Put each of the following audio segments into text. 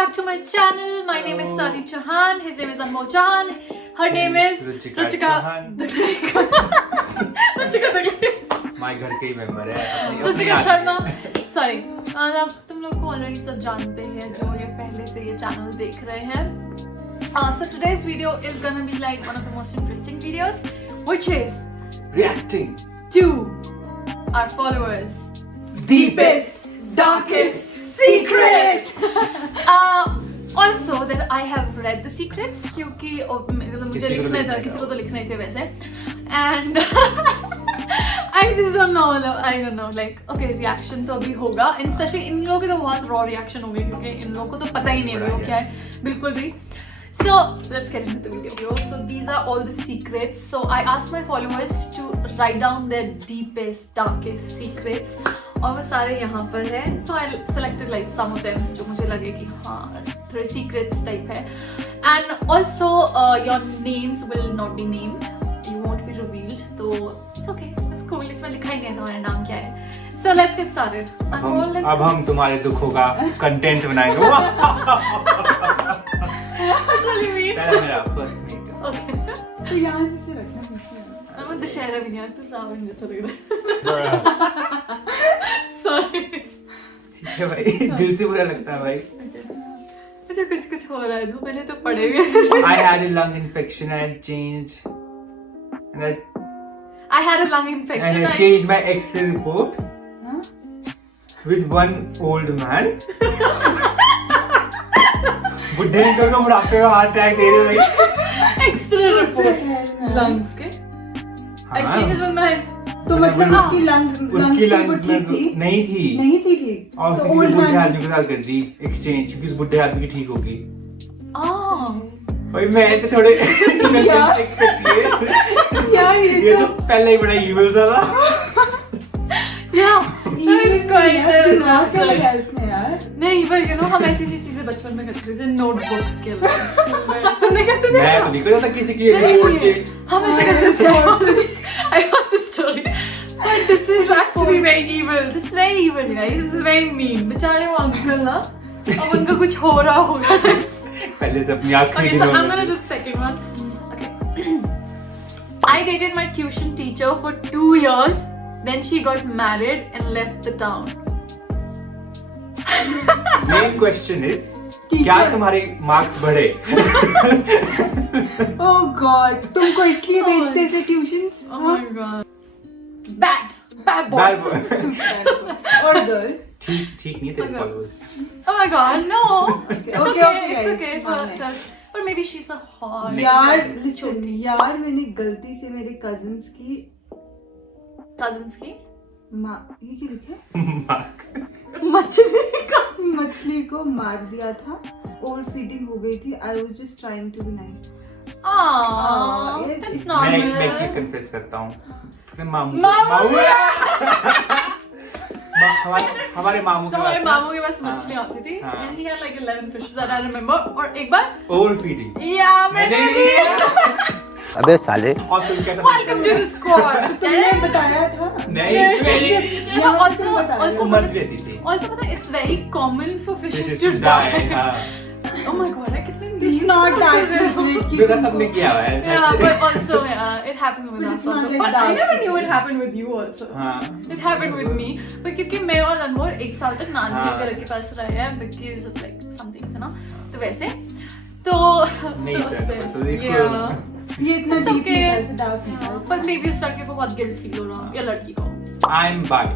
back to my channel. My name is Sunny Chauhan. His name is Anmol Chauhan. Her name is Ruchika. My घर के ही member है. Ruchika Sharma. Sorry. अब तुम लोग को already सब जानते हैं जो ये पहले से ये channel देख रहे हैं. So today's video is gonna be like one of the most interesting videos, which is reacting to our followers' deepest, darkest secrets. Also that I have read the secrets क्योंकि मुझे लिखने था, किसी को तो लिखने थे वैसे, and I just don't know, I don't know, like okay reaction तो अभी होगा, especially इन लोगों के तो बहुत raw reaction होंगे क्योंकि इन लोगों को तो पता ही नहीं है वो क्या है बिल्कुल भी. So let's get into the video. So these are all the secrets. So I asked my followers to write down their deepest, darkest secrets. और वो सारे यहाँ पर हैं. So I selected like some of them जो मुझे लगे कि हाँ थोड़े secrets type है. And also your names will not be named. You won't be revealed. तो it's okay. It's cool. इसमें लिखा ही नहीं है तुम्हारा नाम क्या है. So let's get started. अब हम तुम्हारे दुखों का content बनाएंगे. That's what you mean. पहले मेरा first meet. Okay. तो यहाँ से रखना मुश्किल मैं दशहरा भी नहीं आता, रावण जैसा लग रहा है. Sorry. ठीक है भाई, दिल से बुरा लगता है भाई. मुझे कुछ हो रहा है, तो मैंने तो पढ़े भी. I had a lung infection and I changed. I had a lung infection. And I changed my X-ray report with one old man. बुढ़े अंकल को बुढ़ापे में हार्ट अटैक दे रहे भाई. X-ray report. Lungs के. I changed with my. तो मतलब उसकी लंग्स में नहीं थी ठीक. और उसने किसी बुढ़े आदमी के साथ कर दी एक्सचेंज क्योंकि उस बुढ़े आदमी की ठीक होगी. भाई मैं तो थोड़े एक्सपेक्ट किए यार ये तो पहले ही बड़ा इविल था. नहीं पर यू नो हम ऐसी चीजें बचपन में करते थे जैसे नोटबुक्स के लिए. तुमने करते थे? मैं तो नहीं करता था किसी की हम ऐसे करते थे. I have this story. But this is actually very evil. This is very evil, guys. This is very mean. बेचारे वो अंकल ना, अब उनका कुछ हो रहा होगा. पहले से अपनी आँख Okay, so I'm gonna do the second one. Okay. I dated my tuition teacher for 2 years. Then she got married and left the town. Main question is क्या तुम्हारे मार्क्स बढ़े? Oh God, तुमको इसलिए भेजते थे tuitions? Oh my God. Bad boy. और girl? ठीक नहीं थे followers. Oh my God, no. It's okay. It's okay. guys. But maybe she's a hard. यार listen, यार मैंने गलती से मेरे cousins की ये क्या लिखा है? मछली को मार दिया था. ओवर फीडिंग हो गई थी. I was just trying to be nice. That's normal. मैं एक चीज कन्फेस करता हूँ. मामू हमारे मामू के पास मछली आती थी. And he had like 11 fishes that I remember. और एक बार ओवर फीडिंग. Yeah, मैंने भी. अबे साले. और तुम कैसा? Welcome to the squad. तुमने बताया था. नहीं. Also मर जाती थी. Also पता है it's very common for fishes Fishes to to die. die. Oh my God, I कितने. It's not that frequent कि तो सबने किया हुआ है. Yeah, but also it happened with But us it's not also. like But I that never knew frequent. it happened with you also. हाँ. It happened with me. But क्योंकि मैं और अनमोल 1 साल तक नानी हाँ. के पास रहे हैं because of like some things है ना. तो वैसे तो नहीं था, so इसको ये इतना It's deep okay. नहीं था, ऐसे dark नहीं था. पर maybe उस लड़के को बहुत गिल्ट फील हो रहा या लड़की को. I'm bi.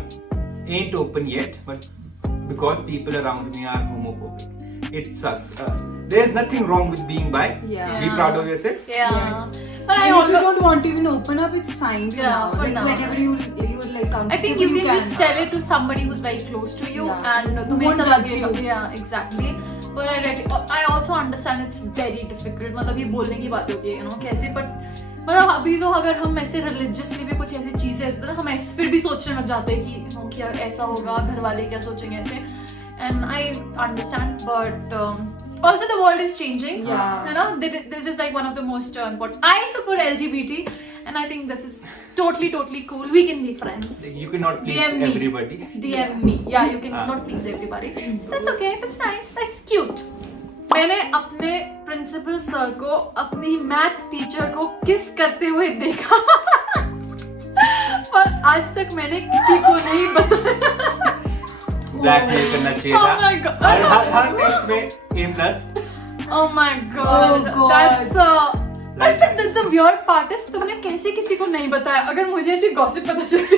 Ain't open yet, but because people around me are homophobic, it sucks. There's nothing wrong with being bi. Yeah. Be proud of yourself. Yeah. Yes. But I And if you also don't want to even open up, it's fine for Yeah, now. for Like now. whenever you like comfortable, I think you can just tell it to somebody who's very close to you Yeah. and Who तुम्हें won't ऐसा judge लगेगा. you. Yeah, exactly. But I also understand it's very difficult. मतलब ये बोलने की बात होती है, you know, कैसे but मतलब अभी तो अगर हम ऐसे रिलीजियसली भी कुछ ऐसी चीजें ऐसे तो हम ऐसे फिर भी सोचने लग जाते हैं कि हो क्या ऐसा होगा, घर वाले क्या सोचेंगे ऐसे. And I understand, but also the world is changing. Yeah. You know, this is like one of the most important. I support LGBT, and I think this is totally cool. We can be friends. You cannot please DM me. everybody. DM me. Yeah, you can not please everybody. That's okay. That's nice. That's cute. मैंने अपने principal sir को अपनी math teacher को किस करते हुए देखा पर आज तक मैंने किसी को नहीं बताया। ब्लैकमेल करना चाहिए Oh था। my God. हर टेस्ट में A+। Oh my God, God. that's Like but the weird part is तुमने कैसे किसी को नहीं बताया? अगर मुझे ऐसी गॉसिप पता चलती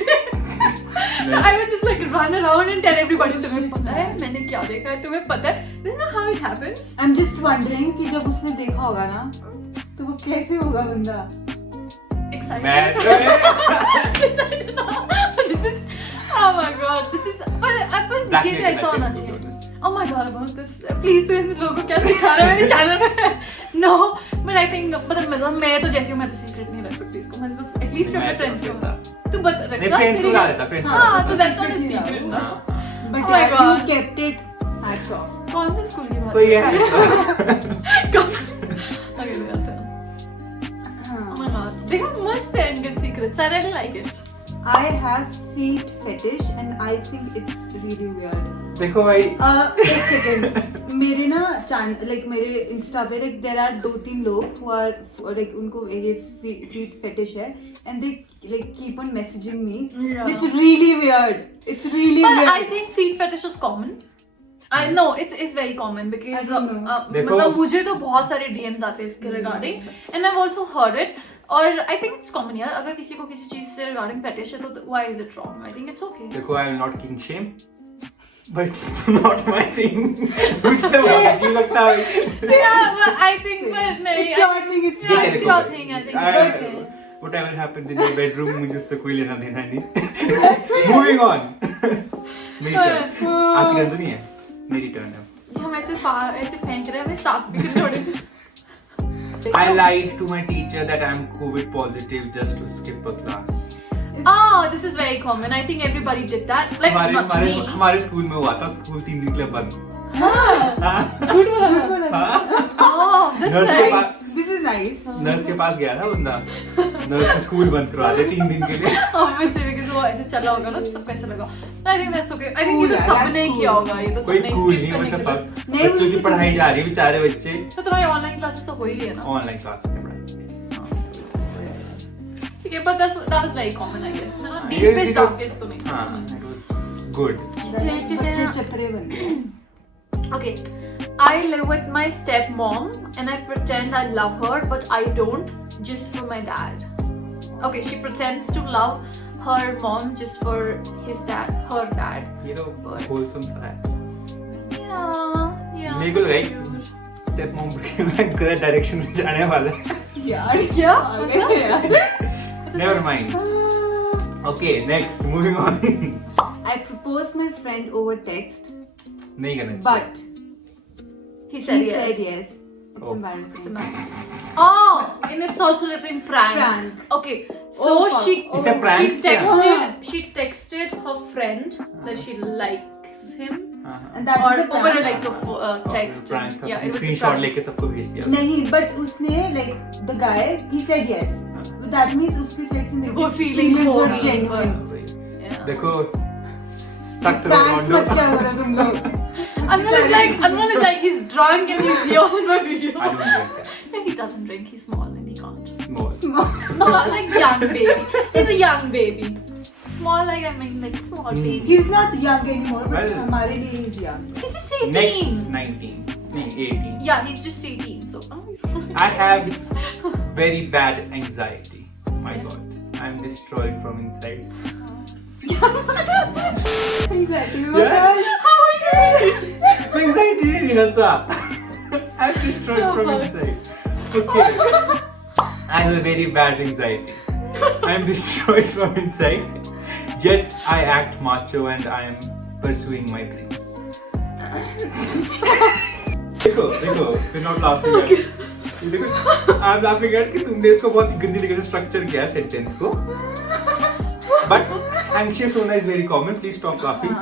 तो I would just like run around and tell everybody तुम्हें पता है मैंने क्या देखा है, तुम्हें पता है? This is not how it happens. I'm just wondering कि जब उसने देखा होगा ना तो वो कैसे होगा बंदा? Excited. मैं Excited now. This is oh my God, this is पर ये तो ऐसा होना चाहिए। Oh my God, about this. Please, तू इन लोगों को क्या सिखा रहा है मेरे चैनल में? No, but I think मतलब मैं तो जैसी हूँ मैं तो सीक्रेट नहीं रख सकती इसको। मैं तो at least अपने फ्रेंड्स को बता। तू बता नहीं, फ्रेंड्स को बता देता, फ्रेंड्स को हाँ, बता तो देता। that's not a secret ना। But Oh my yeah, God. you kept it. Hats off. कौन से स्कूल की बात कोई कर रही है। Okay, that's it. Oh my God, देखो मस्त है इनके secrets. I really like it. I have feet fetish and I think it's really weird. देखो भाई एक सेकंड मेरे ना लाइक मेरे इंस्टा पे लाइक देयर आर 2-3 लोग who are like उनको ये feet fetish है and they like keep on messaging me. Yeah. It's really weird. It's really But weird. I think feet fetish is common. I know it's very common because I don't know. देखो- मतलब मुझे तो बहुत सारे DMs आते हैं इसके regarding and I've also heard it. और I think it's common यार, अगर किसी को किसी चीज से regarding fetish है तो why is it wrong? I think it's okay. देखो I am not king shame, but it's not my thing. मुझे तो बहुत अजीब लगता है। Yeah, but I think but नहीं. It's your thing. It's Yeah, your it's thing. your thing. I think it's okay. Whatever happens in your bedroom, मुझे उससे कोई लेना देना नहीं। Moving on. मेरी turn। आपकी turn तो नहीं है, मेरी turn है। ये हम ऐसे फेंक रहे हैं, हमें साफ भी थोड़े। I lied to my teacher that I am COVID positive just to skip a class. Oh, this is very common. I think everybody did that. Like not me. हमारे स्कूल में हुआ था, स्कूल 3 दिन के लिए बंद। झूठ बोला था। Oh, this Nurse is के nice. Pass- This is nice. Nurse के पास गया था बंदा, नर्स ने स्कूल बंद करवा दिया 3 दिन के लिए। Obviously because वो ऐसे चला होगा ना, सबको ऐसे लगा। I think that's okay. I think Cool ये तो है, सबने that's ही cool. किया होगा, ये तो कोई सबने कूल skip नहीं, करने what the के लिए। fuck। नहीं, बच्चों की उसकी पढ़ाई तो- जा रही है, बेचारे बच्चे तो तुम्हारी ऑनलाइन क्लासेस तो हो ही रही है ना? ऑनलाइन क्लास में पढ़ाई। ठीक है, but that was very common, I guess. है ना? हाँ, Deep it is was- darkest तो नहीं। हाँ, it was good। बच्चे चतरे बन गए. Okay, I live with my stepmom and I pretend I love her, but I don't, just for my dad. Okay, she pretends to love her mom just for his dad, her dad. ये तो wholesome सा है। Yeah, मेरे को लगा that's एक cute. Step mom गलत direction में जाने वाला है। यार क्या? Never mind. Okay, next, moving on। I proposed my friend over text, नहीं करना चाहिए। but He said he yes. said yes. It's Oh. embarrassing. It's a man. Oh, and it's also written prank. Prank. Okay, so Oh, fuck. she इसका prank she क्या? texted her friend that she likes him, हाँ, हाँ। And that or was a over prank. like a text. Prank था, Yeah, it was a screenshot prank. लेके सबको भेज दिया। नहीं, but उसने like the guy he said yes. But that means उसकी side से वो maybe feeling were होगी, genuine. Yeah. देखो सख्त Pranks रोमांडो। मत क्या हो रहा तुम लोग? Anmol is like he's drunk and he's here in my video. I don't drink that. No, he doesn't drink. He's small and he can't. Small. Small, like young baby. He's a young baby. Small, like I mean, like small baby. He's not young anymore, but Well- हमारे लिए he's young. He's just 18. Next 19, नहीं 18. Yeah, he's just 18. So. I have very bad anxiety. My God, I'm destroyed from inside. Exactly. Yeah. How are you? Anxiety नहीं रहता. I'm destroyed from inside. Okay. I have a very bad anxiety. I'm destroyed from inside. Yet I act macho and I am pursuing my dreams. देखो, we're not laughing at it. देखो, I'm laughing at कि तुमने इसको बहुत गंदी तरीके से structure किया है सेंटेंस को. But anxious होना is very common. Please stop laughing.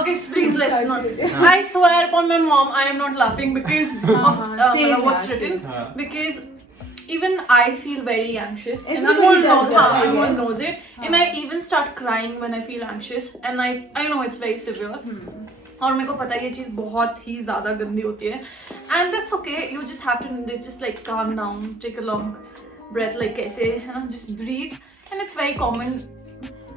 Okay, so please let's not. I swear upon my mom, I am not laughing because of Same, what's yeah, written. same. Because even I feel very anxious, and Everybody Anmol does knows. that, I Anmol guess. knows it, and I even start crying when I feel anxious, and I know it's very severe. और मेरे को पता है ये चीज़ बहुत ही ज़्यादा गंदी होती है And that's okay. You just have to just like calm down, take a long breath, like ऐसे है ना, just breathe, and it's very common.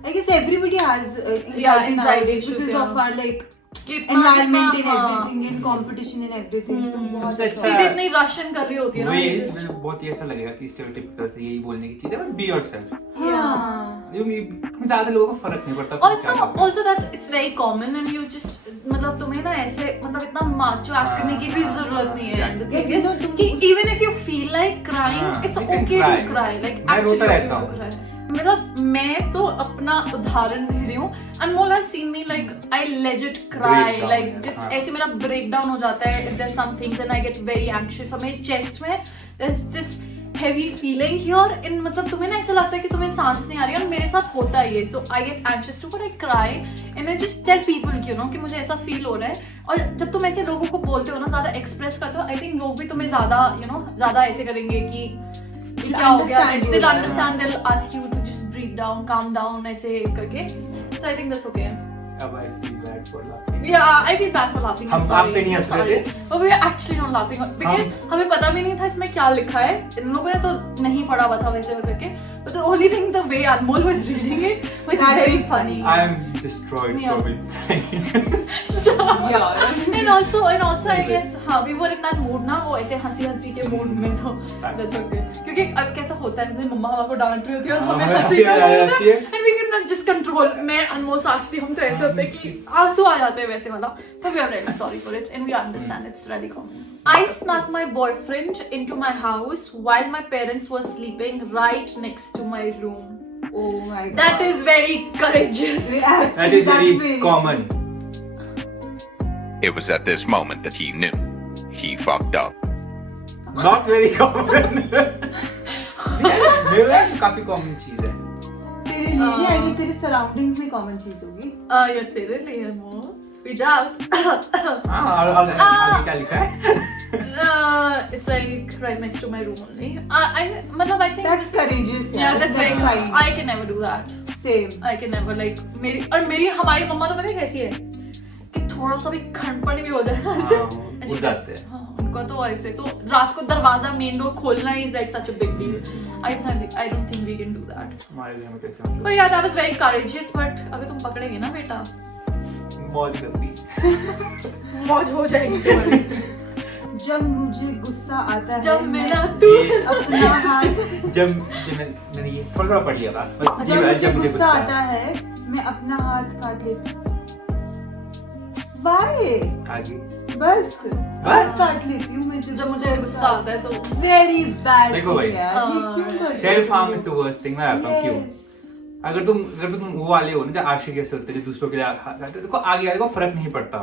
I guess everybody has anxiety anxiety nowadays issues, because yeah. of our like कितना environment and हाँ, everything and competition and everything. तो बहुत सबसे अच्छा अच्छा- चीजें इतनी रशन कर रही होती है ना, वही just बहुत ही ऐसा लगेगा कि स्टेरियोटाइपिकल से यही बोलने की चीज है, बट बी योरसेल्फ। हाँ ज्यादा लोगों को फर्क नहीं पड़ता तुम क्या करो। also that it's very common and you just मतलब तुम्हें ना ऐसे मतलब इतना माचो एक्ट करने की भी जरूरत नहीं है। The thing is कि even if you feel like crying, it's you can okay cry. to cry, like मैं actually रोता okay रहता to हूँ। cry. मैं तो अपना उदाहरण दे रही हूँ। अनमोल has seen me like I legit cry, Breakdown, like yeah, just हाँ। ऐसे मेरा breakdown हो जाता है if there's some things and I get very anxious और मेरे chest में there's this heavy feeling here in मतलब तुम्हें ना ऐसा लगता है कि तुम्हें सांस नहीं आ रही है, और मेरे साथ होता है ये, so I get anxious too, but I cry and I just tell people you know कि मुझे ऐसा feel हो रहा है। और जब तुम ऐसे लोगों को बोलते हो ना, ज्यादा एक्सप्रेस करते हो, I think लोग भी तुम्हें ज्यादा you know ज्यादा ऐसे करेंगे कि क्या हो गया, they'll understand, they'll ask you to just breathe down, calm down ऐसे करके, so I think that's okay. अब I feel bad for laughing. Yeah, I feel bad for laughing. हम I'm sorry. आप पे नहीं हंस रहे थे? But we are actually not laughing because हमें पता भी नहीं था इसमें क्या लिखा है। इन लोगों ने तो नहीं पढ़ा हुआ था वैसे करके। But the only thing, the way Anmol was reading it was That very was funny. I am destroyed Yeah. from inside. Shut up. Yeah. And also I guess हाँ, we were in that mood ना, वो ऐसे हंसी के mood में, तो that's okay. क्योंकि अब कैसा होता है ना, मम्मा पापा को डांट रही होती है और हमें हमें हंसी हंसी आ जाती है। and we could not just control. मैं अनमोल साक्षी हम तो ऐसे होते हैं कि आंसू आ जाते हैं वैसे वाला। So we are really sorry for it and we understand it's really common. I snuck my boyfriend into my house while my parents were sleeping right next to my room. Oh my god. That is very courageous. Actually, That is that's very common. It was at this moment that he knew he fucked up. Not very common. मेरे लिए काफी common चीज है। तेरे लिए नहीं, I guess तेरे surroundings में कॉमन चीज होगी। ये तेरे लिए अनमोल। Without. हाँ, और आगे क्या लिखा है? It's like right next to my room only. I think That's courageous. Yeah, that's very fine. I can never do that. Same. I can never like हमारी मम्मा तो पता है कैसी है कि थोड़ा सा भी खड़पड़ भी हो जाए ना ऐसे, हाँ, and उड़ she's जाते like, हैं। हाँ, उनका तो ऐसे तो रात को दरवाजा मेन डोर खोलना is like such a big deal. I don't think we can do that. हमारे लिए हमें कैसे मतलब But yeah, that was very courageous. But अभी तुम पकड़ेगे ना बेटा, मौज करती। मौज हो जाएगी तुम्हारी। जब मुझे गुस्सा आता है, जब मैं मेरा तू अपना हाथ जब मैंने ये थोड़ा पढ़ लिया था बस। जब मुझे गुस्सा आता है, मैं अपना हाथ काट लेती हूँ। Why? आगे बस हाथ काट लेती हूँ मैं जब मुझे गुस्सा आता है तो वेरी बैड। देखो भाई, ये क्यों कर self harm is the worst thing. मैं आता हूँ क्यों? Yes. अगर तुम वो वाले हो ना जो आशिक ऐसे होते हैं जो दूसरों के लिए हाथ काटते हैं, देखो आगे को फर्क नहीं पड़ता।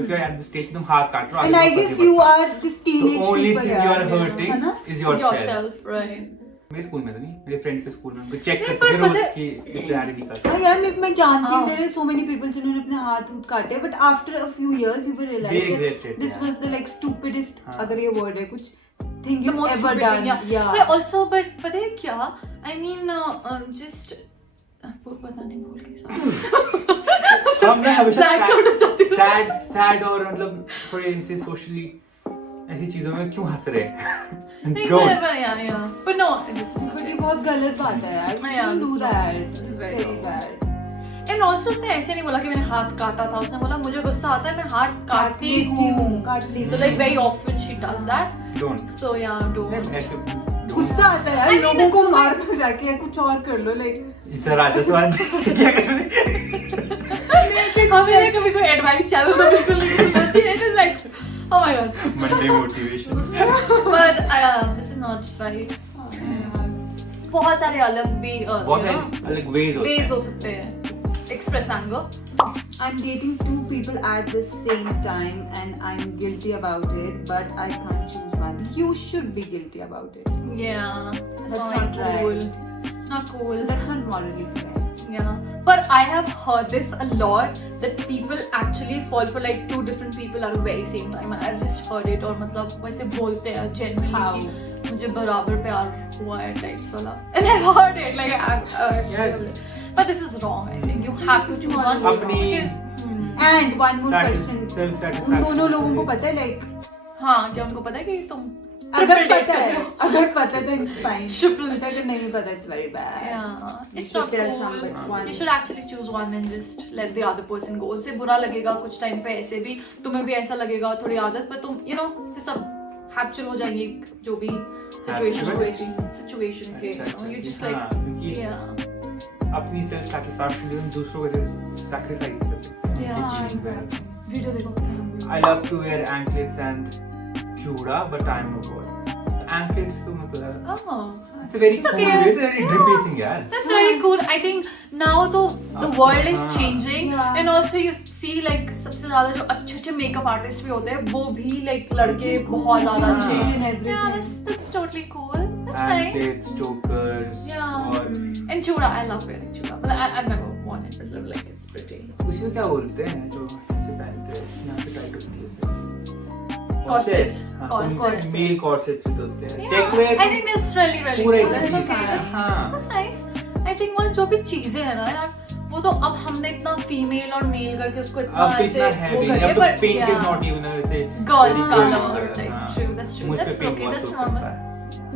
If you are at the stage तुम हाथ काट रहे हो, And I आगे को guess फर्क नहीं you पड़ता। are this teenage The only people thing you are है hurting ना? is yourself. yourself, right? मेरे स्कूल में तो नहीं, मेरे फ्रेंड के स्कूल में उनको चेक नहीं, करते थे पर रोज पता- की तैयारी नहीं करते। हाँ यार, मैं जानती हूँ हाँ। there are so many people जिन्होंने अपने हाथ उठ काटे, but after a few years you will They realize regret that it, this yeah. was the like stupidest, हाँ। अगर ये word है कुछ thing The you've most ever stupid done. thing, yeah. But also, but पता है क्या? I mean, just पता नहीं भूल गई। हम ना हमेशा Black out हो जाती है। sad और मतलब थोड़े ऐसे सोशली ऐसी चीजों में क्यों हंस रहे हैं? नहीं, Don't. but no, just But ये बहुत गलत बात है यार. You Yeah, shouldn't do this is that. wrong. This is very Very wrong. bad. and also उसने ऐसे नहीं बोला कि मैंने हाथ काटा था, उसने बोला मुझे गुस्सा आता है मैं हाथ काटती हूँ। काट लेती So like very often she does that. Don't. So yeah, don't. ऐसे गुस्सा आता है यार, I mean, लोगों को तो मार दो जाके या कुछ और कर लो like. इतना राजस्थान क्या कर रहे हैं? हमें कभी कोई एडवाइस चैनल तो बिल्कुल नहीं सुनना चाहिए। It is like, oh my god. Monday motivation. But this is not right. बहुत सारे अलग भी बहुत अलग ways होते ways हैं। हो सकते हैं express anger. I'm dating two people at the same time and I'm guilty about it, but I can't choose one. You should be guilty about it. Yeah, that's That's not not cool. right. Not cool. That's not morally correct. Yeah, but I have heard this a lot that people actually fall for like two different people at the very same time. I've just heard it, और मतलब वैसे बोलते हैं genuinely How? कि मुझे बराबर प्यार हुआ है types वाला. And I've heard it like I've actually, but this is wrong. I think you have to choose one अपनी- because And one more Satis- question. self-satisfaction उन दोनों to लोगों को be- पता है like हाँ, क्या उनको पता है कि तुम अगर triple date पता कर है, रहे हो? अगर पता है तो it's fine. Triple But dates. अगर नहीं पता it's very bad. Yeah, You it's should not tell cool. somebody one. You should actually choose one and just let the other person go. उससे बुरा लगेगा कुछ टाइम पे, ऐसे भी तुम्हें भी ऐसा लगेगा थोड़ी आदत पर तुम फिर सब हैप्चुअल हो जाएंगे जो भी सिचुएशन Habitual? सिचुएशन के अच्छा, you just हाँ, like क्योंकि yeah अपनी सेल्फ सेटिस्फैक्शन के लिए हम दूसरों को सैक्रिफाइस कर सकते हैं Yeah, ये चीज़ है। वीडियो देखो I love to wear anklets and chuda, but I'm a boy. Anklets तो मतलब oh it's a very It's cool okay. way, it's a very drippy thing यार. that's very cool. I think now the world is हाँ. changing Yeah. and also you see like सबसे ज्यादा जो अच्छे makeup artist भी होते हैं वो भी like लड़के बहुत ज्यादा Chain अच्छे and yeah everything. that's totally cool. That's nice. Anklets, chokers Yeah. और And chuda, I love wearing chuda. Well, I've never worn it, but like it's pretty. उसी को क्या बोलते हैं जो ऐसे पहनते हैं यहाँ से टाइट होती है ऐसे Corsets. हाँ, Corsets. मेल corsets भी तो होते हैं Yeah, Tech wear I think that's really पूरा cool. ऐसी That's चीज़ okay. है, That's, हाँ। that's nice. I think वो जो भी चीजें हैं ना यार वो तो अब हमने इतना फीमेल और मेल करके उसको इतना अब ऐसे इतना वो हैवी करके अब तो but pink is yeah. not even ऐसे Girls very color, good like, हाँ। true, that's true, मुझ पे that's pink okay, बहुत that's suit normal. करता है।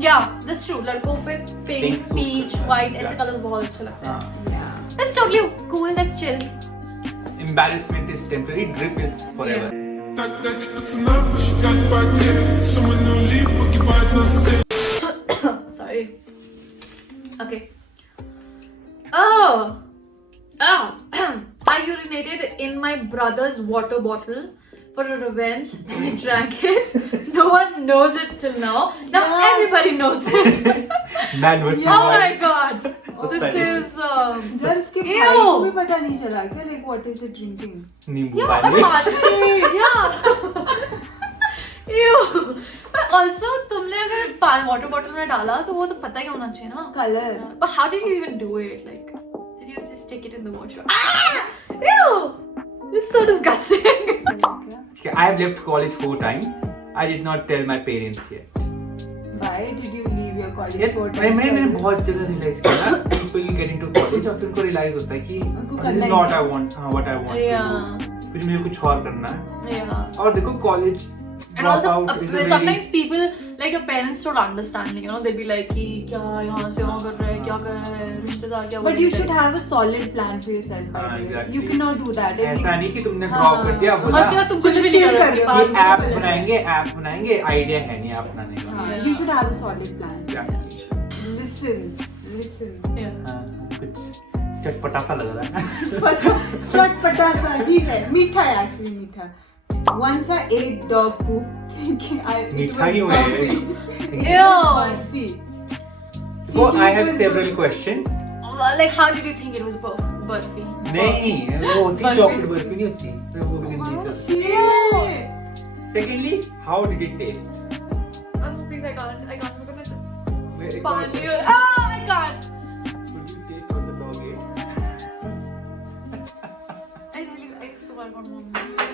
Yeah, that's true. लड़कों पे Pink pink, suit peach, करता है, white ऐसे yeah. कलर्स बहुत अच्छे लगते हैं. हाँ। Yeah. That's totally cool. That's chill. Embarrassment is temporary, drip is forever. Так дайте пацанам посчитать потери. Суммы нули погибают на сцене. Sorry. Okay. Oh. I urinated in my brother's water bottle for a revenge and he drank it. No one knows it till now. Now Yeah. everybody knows it. Man versus Oh my wild. god. This Suspicious. is जब उसके Ew. भाई को भी पता नहीं चला क्या like what is it drinking? नींबू yeah, पानी but yeah. Ew. But also तुमने अगर water bottle में डाला तो वो तो पता ही होना चाहिए ना. Color. But how did you even do it? Like, did you just stick it in the washroom? Ah! Ew! This is so disgusting. I have left college 4 times. I did not tell my parents yet. Why did you leave your college यार, for times? मैंने बहुत जगह realize किया ना people get into college और फिर उनको realize होता है कि उनको this करना is ही not है। I want what I want Yeah. to do. फिर मुझे कुछ और करना है Yeah. और देखो college And drop also, out is a sometimes very people, like your parents don't understand, you know, they'll be like, कि क्या यहाँ से वहाँ कर रहे हैं, क्या कर रहे हैं, रिश्तेदार क्या But you should बोलेंगे? have a solid plan for yourself. By हाँ, the way. exactly. You cannot do that. ऐसा नहीं कि तुमने हाँ। drop कर दिया और बोला उसके बाद तुम कुछ भी chill नहीं कर कर रहे रहे हो, उसके ये बाद ऐप बनाएंगे आइडिया है नहीं आप बनाने का हाँ, Yeah. You should have a solid plan. Exactly. Listen. Yeah. हाँ, कुछ चटपटा सा लग रहा है चटपटा सा ही है मीठा है actually मीठा. Once I ate dog poop thinking it मीठा was क्यों है Burfi. Ew. Burfi. वो Thinking I it have was several Burfi. questions Like, how did you think it was Burfi? नहीं वो होती Burfi. चॉकलेट बर्फी नहीं होती तो वो भी गंदी सी Shit. Secondly, how did it taste? I can't because एक it's और पानी. question. I can't. Could you taste what the dog ate? I swear on mom.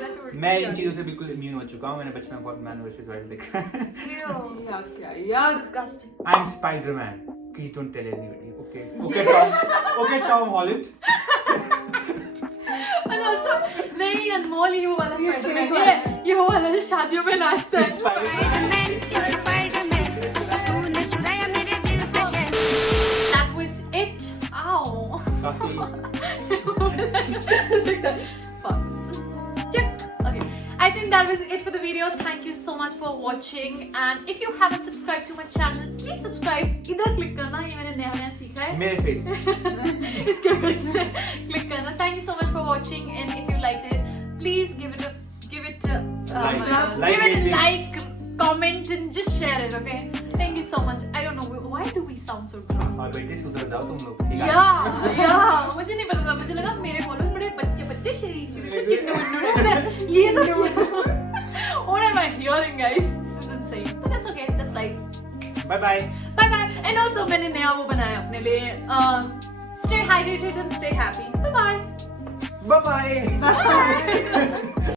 That's what मैं इन चीजों से बिल्कुल इम्यून हो चुका हूँ मैंने बचपन में बहुत मैन वर्सेस वाइल्ड देखा है Ew. Yeah, क्या यार. Disgusting. I'm Spider-Man. Please don't tell anybody. Okay, Tom Holland. And also, नहीं अनमोल ये वो वाला ये Spider-Man fake है. ये वो वाला जो शादियों में नाचता है. That was it. Ow. काफी Fuck. Check. Okay. I think that was it for the video. Thank you so much for watching. And if you haven't subscribed to my channel, please subscribe. इधर click करना ये मैंने नया सीखा है. मेरे face में. इसके वजह से click करना. Thank you so much for watching. And if you liked it, please give it a Like it. like, comment, and just share it. Okay. Thank you so much. I don't know why do we sound so drunk. और बेटे सुधर जाओ तुम लोग ठीक है या मुझे नहीं पता था मुझे लगा मेरे फॉलोअर्स बड़े बच्चे शरीफ से चिन्नू विन्नू ये तो what am I hearing guys this is insane but that's okay that's life bye bye bye and also मैंने नया वो बनाया अपने लिए stay hydrated and stay happy bye bye bye